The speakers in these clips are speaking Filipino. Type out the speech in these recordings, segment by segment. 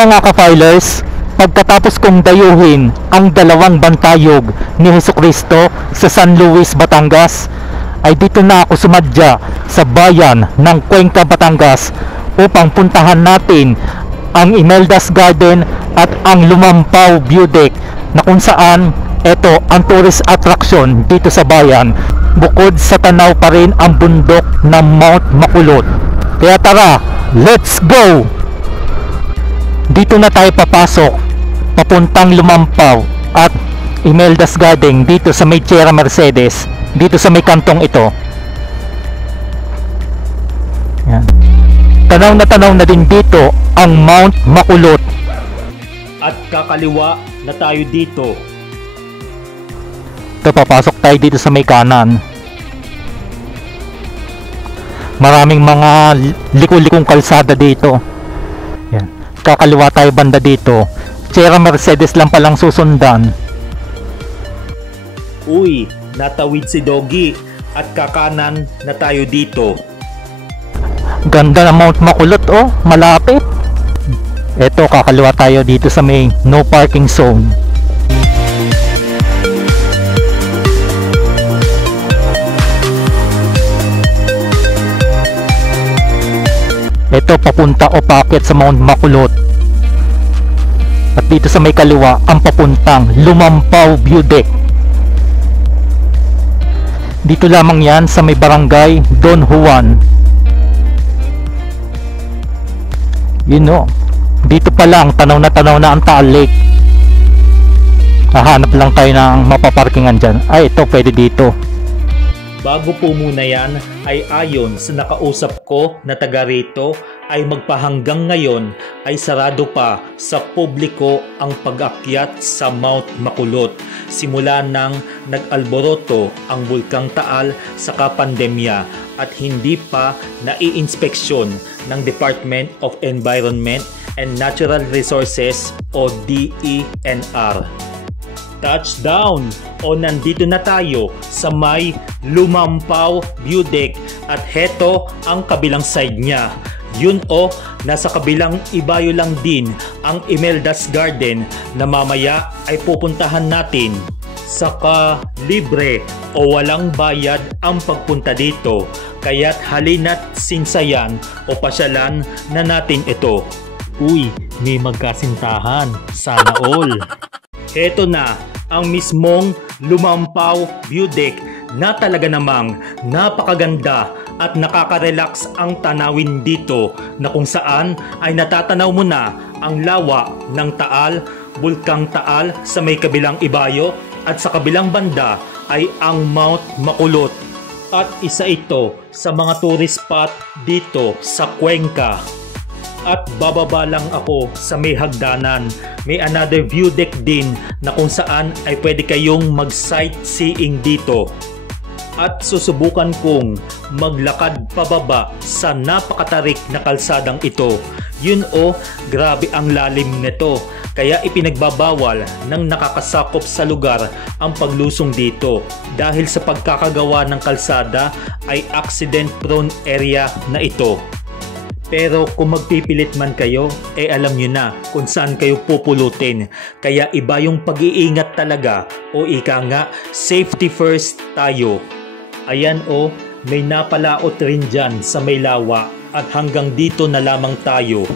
Mga ka-filers, pagkatapos kong dayuhin ang dalawang bantayog ni Hesukristo sa San Luis, Batangas, ay dito na ako sumadya sa bayan ng Cuenca, Batangas upang puntahan natin ang Imeldas Garden at ang Lumampao View Deck, na kung saan ito ang tourist attraction dito sa bayan, bukod sa tanaw pa rin ang bundok ng Mount Makulot. Kaya tara, let's go! Dito na tayo papasok papuntang Lumampao at Imeldas Garden dito sa may Sierra Mercedes, dito sa may kantong ito. Yan. Tanaw na din dito ang Mount Makulot. At kakaliwa na tayo dito. Ito, papasok tayo dito sa may kanan. Maraming mga liko-likong kalsada dito. Yan. Kakaliwa tayo banda dito. Sierra Mercedes lang palang susundan. Uy, natawid si Doggy at kakanan na tayo dito. Ganda ng Mount Makulot, oh, malapit. Eto, kakaliwa tayo dito sa may no parking zone. Ito, papunta o paakyat sa Mount Makulot. At dito sa may kaliwa, ang papuntang Lumampao View Deck. Dito lamang yan sa may barangay Don Juan. You know, dito pa lang, tanaw na ang Taal Lake. Hahanap lang tayo ng mapaparkingan dyan. Ay, ito, pwede dito. Bago po muna yan, ay ayon sa nakausap ko na taga rito, ay magpahanggang ngayon ay sarado pa sa publiko ang pag-akyat sa Mount Makulot simula nang nag-alboroto ang Bulkang Taal sa kapandemya at hindi pa nai-inspeksyon ng Department of Environment and Natural Resources o DENR. Touchdown! O nandito na tayo sa may Lumampao View Deck at heto ang kabilang side niya. Yun o, nasa kabilang ibayo lang din ang Imeldas Garden na mamaya ay pupuntahan natin. Saka libre o walang bayad ang pagpunta dito, kaya't halina't sinsayan o pasyalan na natin ito. Uy, may magkasintahan, sana all. Heto na ang mismong Lumampao View Deck na talaga namang napakaganda at nakaka-relax ang tanawin dito, na kung saan ay natatanaw mo na ang lawa ng Taal, Bulkang Taal sa may kabilang ibayo at sa kabilang banda ay ang Mount Makulot. At isa ito sa mga tourist spot dito sa Cuenca. At bababa lang ako sa may hagdanan. May another view deck din na kung saan ay pwede kayong mag-sightseeing dito. At susubukan kong maglakad pababa sa napakatarik na kalsadang ito. Yun o, grabe ang lalim nito. Kaya ipinagbabawal ng nakakasakop sa lugar ang paglusong dito. Dahil sa pagkakagawa ng kalsada ay accident prone area na ito. Pero kung magpipilit man kayo, alam nyo na kung saan kayo pupulutin. Kaya iba yung pag-iingat talaga, o ika nga, safety first tayo. Ayan o, may napalaot rin dyan sa may lawa at hanggang dito na lamang tayo.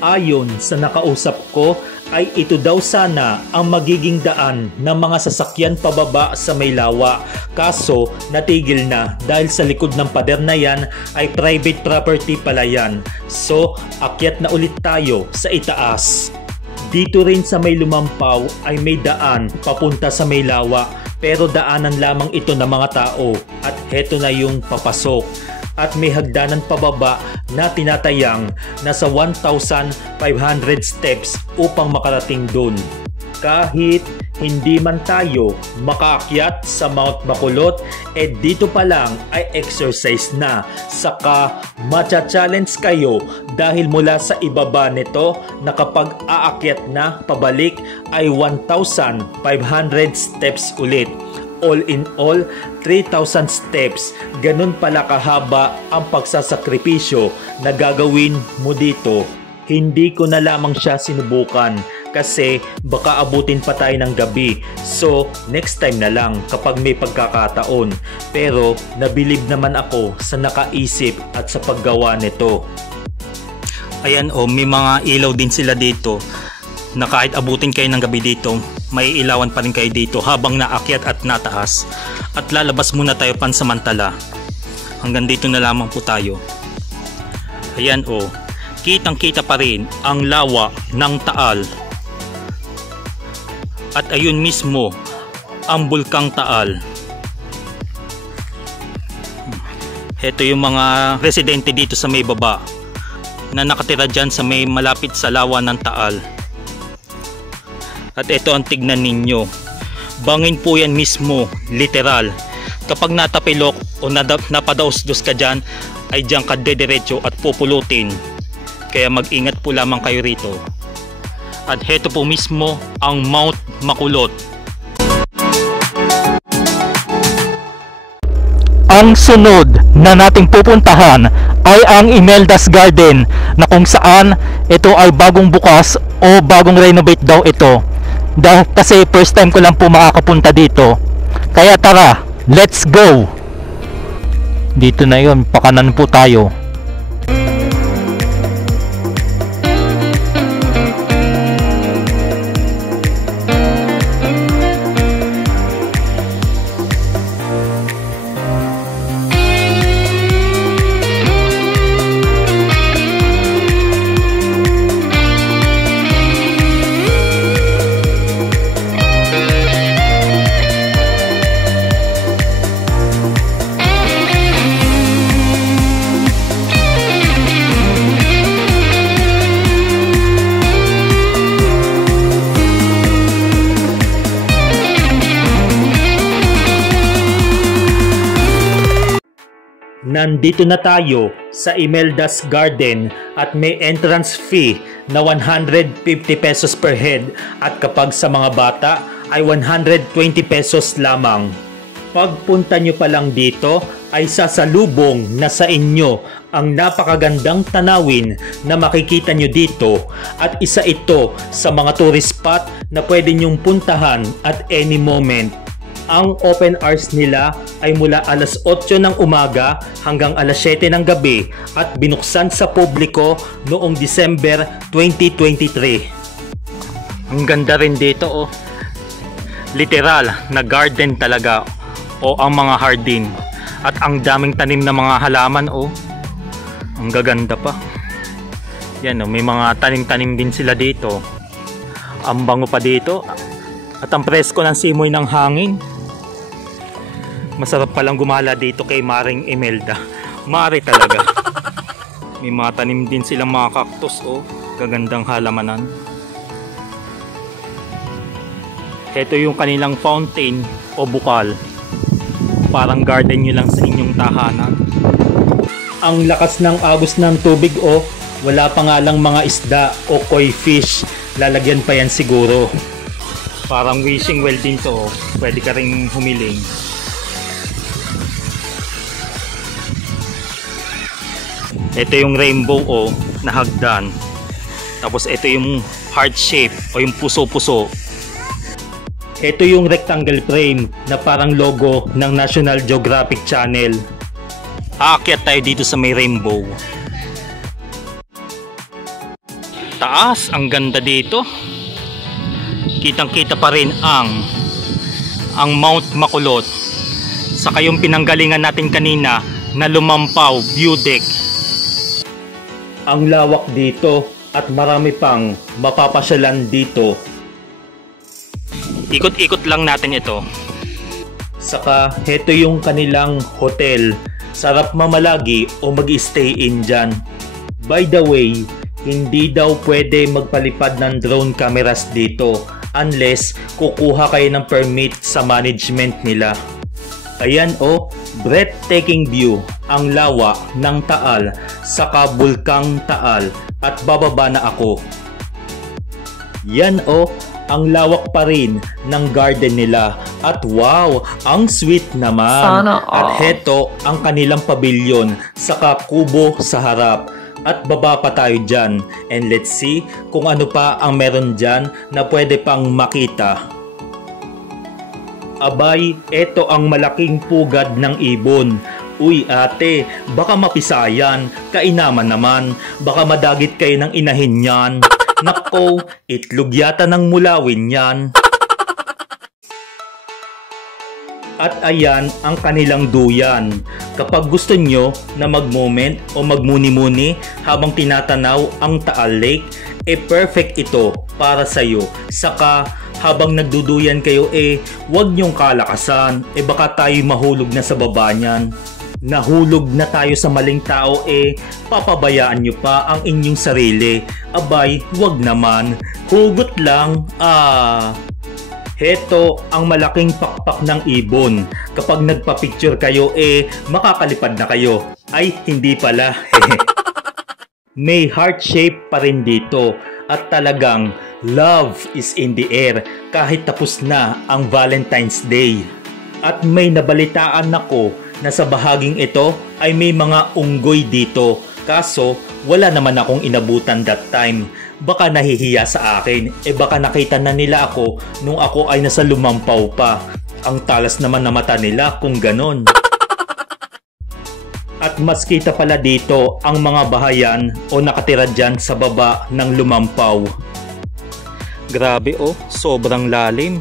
Ayon sa nakausap ko, ay ito daw sana ang magiging daan ng mga sasakyan pababa sa may lawa. Kaso natigil na dahil sa likod ng pader na yan ay private property pala yan. So akyat na ulit tayo sa itaas. Dito rin sa may Lumampao ay may daan papunta sa may lawa, pero daanan lamang ito ng mga tao at heto na yung papasok. At may hagdanan pababa na tinatayang nasa 1,500 steps upang makarating dun. Kahit hindi man tayo makaakyat sa Mount Makulot, dito pa lang ay exercise na. Saka matcha-challenge kayo dahil mula sa ibaba nito na kapag aakyat na pabalik ay 1,500 steps ulit. All in all, 3,000 steps. Ganun pala kahaba ang pagsasakripisyo na gagawin mo dito. hindi ko na lamang siya sinubukan kasi baka abutin pa tayo ng gabi. So, next time na lang kapag may pagkakataon. Pero, nabilib naman ako sa nakaisip at sa paggawa nito. Ayan may mga ilaw din sila dito na kahit abutin kayo ng gabi dito, may ilawan pa rin kayo dito habang naakyat at nataas. At lalabas muna tayo pansamantala. Hanggang dito na lamang po tayo. Ayan kitang kita pa rin ang lawa ng Taal. At ayun mismo ang Bulkang Taal. Ito yung mga residente dito sa may baba na nakatira dyan sa may malapit sa lawa ng Taal. At ito ang tignan ninyo. Bangin po yan mismo, literal. Kapag natapilok o napadausdos ka dyan, ay dyan ka dediretso at pupulutin. Kaya mag-ingat po lamang kayo rito. At heto po mismo ang Mount Makulot. Ang sunod na nating pupuntahan ay ang Imelda's Garden na kung saan ito ay bagong bukas o bagong renovate daw ito. Kasi first time ko lang po makakapunta dito. Kaya tara, let's go! Dito na yun, pakanan po tayo. Nandito na tayo sa Imelda's Garden at may entrance fee na 150 pesos per head at kapag sa mga bata ay 120 pesos lamang. Pagpunta nyo pa lang dito ay sasalubong na sa inyo ang napakagandang tanawin na makikita nyo dito at isa ito sa mga tourist spot na pwede nyong puntahan at any moment. Ang open hours nila ay mula alas 8 ng umaga hanggang alas 7 ng gabi at binuksan sa publiko noong December 2023. Ang ganda rin dito literal na garden talaga ang mga hardin. At ang daming tanim na mga halaman ang gaganda pa. Yan may mga tanim-tanim din sila dito. Ang bango pa dito at ang presko ng simoy ng hangin. Masarap palang gumala dito kay Maring Imelda. Mare talaga. May mga tanim din silang mga cactus gagandang halamanan. Ito yung kanilang fountain o bukal. Parang garden nyo lang sa inyong tahanan. Ang lakas ng agos ng tubig wala pa nga lang mga isda o koi fish. Lalagyan pa yan siguro. Parang wishing well din to. Pwede ka ring humiling. Ito yung rainbow na hagdan. Tapos ito yung heart shape o yung puso-puso. Ito yung rectangle frame na parang logo ng National Geographic Channel. Aakyat tayo dito sa may rainbow. Taas, ang ganda dito. Kitang-kita pa rin ang Mount Makulot. Saka yung pinanggalingan natin kanina na Lumampaw View Deck. Ang lawak dito at marami pang mapapasyalan dito. Ikot-ikot lang natin ito. Saka heto yung kanilang hotel. Sarap mamalagi o mag-stay in dyan. By the way, hindi daw pwede magpalipad ng drone cameras dito unless kukuha kayo ng permit sa management nila. Ayan breathtaking view ang lawa ng Taal saka Bulkang Taal at bababa na ako. Yan ang lawak pa rin ng garden nila at wow, ang sweet naman. Sana all. At heto ang kanilang pavilion saka kubo sa harap. at baba pa tayo dyan. And let's see kung ano pa ang meron dyan na pwede pang makita. Abay, eto ang malaking pugad ng ibon. Uy ate, baka mapisayan, kainaman naman, baka madagit kayo ng inahin yan. Nako, itlog yata ng mulawin yan. At ayan ang kanilang duyan. Kapag gusto nyo na mag-moment o magmuni-muni habang tinatanaw ang Taal Lake, perfect ito para sa'yo. Saka habang nagduduyan kayo wag nyong kalakasan, baka tayo mahulog na sa baba niyan. Nahulog na tayo sa maling tao papabayaan nyo pa ang inyong sarili. Abay, wag naman, hugot lang. Heto ang malaking pakpak ng ibon. Kapag nagpa-picture kayo makakalipad na kayo. Ay, hindi pala. May heart shape pa rin dito. At talagang love is in the air kahit tapos na ang Valentine's Day. At may nabalitaan ako na sa bahaging ito ay may mga unggoy dito. Kaso wala naman akong inabutan that time. Baka nahihiya sa akin, baka nakita na nila ako nung ako ay nasa Lumampaw pa. Ang talas naman na mata nila kung ganon. At mas kita pala dito ang mga bahayan o nakatira dyan sa baba ng Lumampaw. Grabe sobrang lalim.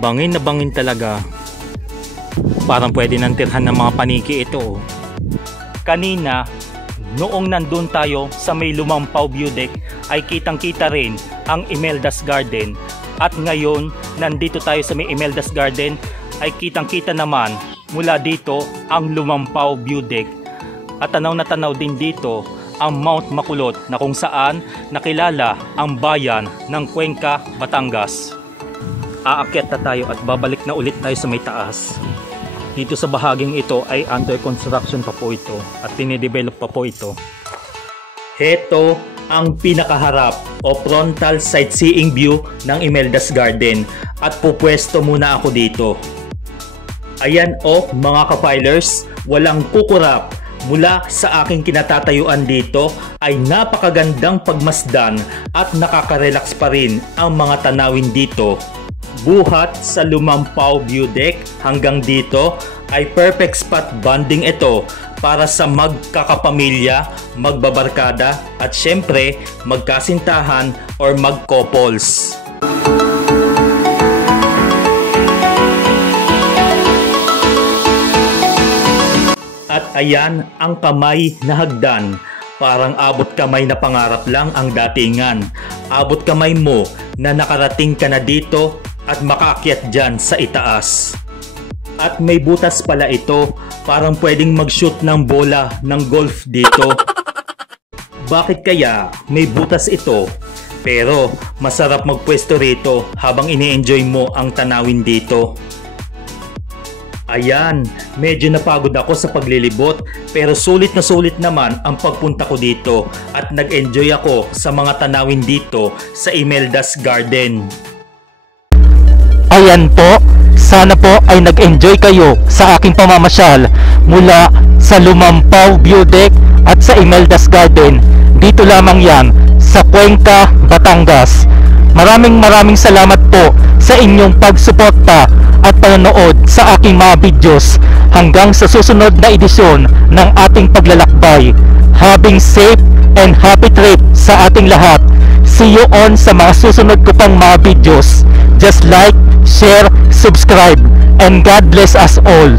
Bangin na bangin talaga. Parang pwede nang tirhan ng mga paniki ito. Kanina, noong nandun tayo sa may Lumampaw View Deck ay kitang-kita rin ang Imeldas Garden. At ngayon, nandito tayo sa may Imeldas Garden ay kitang-kita naman mula dito ang Lumampaw View Deck. At tanaw na tanaw din dito ang Mount Makulot na kung saan nakilala ang bayan ng Cuenca, Batangas. Aakyat na tayo at babalik na ulit tayo sa may taas. Dito sa bahaging ito ay under construction pa po ito at tinidevelop pa po ito. Heto ang pinakaharap o frontal sightseeing view ng Imeldas Garden at pupwesto muna ako dito. Ayan mga kapilers, walang kukurap. Mula sa aking kinatatayuan dito ay napakagandang pagmasdan at nakaka-relax pa rin ang mga tanawin dito. Buhat sa Lumampaw View Deck hanggang dito ay perfect spot bonding ito para sa magkakapamilya, magbabarkada at syempre magkasintahan or mag-couples. At ayan ang kamay na hagdan. Parang abot kamay na pangarap lang ang datingan. Abot kamay mo na nakarating ka na dito at makaakyat dyan sa itaas. At may butas pala ito, parang pwedeng mag-shoot ng bola ng golf dito. Bakit kaya may butas ito? Pero masarap magpwesto rito habang ini-enjoy mo ang tanawin dito. Ayan, medyo napagod ako sa paglilibot pero sulit na sulit naman ang pagpunta ko dito at nag-enjoy ako sa mga tanawin dito sa Imeldas Garden. Ayan po, sana po ay nag-enjoy kayo sa aking pamamasyal mula sa Lumampaw View Deck at sa Imeldas Garden. Dito lamang yan sa Cuenca, Batangas. Maraming salamat po sa inyong pagsuporta at panonood sa aking mga videos. Hanggang sa susunod na edisyon ng ating paglalakbay. Having safe and happy trip sa ating lahat. See you on sa mga susunod ko pang mga videos. Just like, share, subscribe, and God bless us all.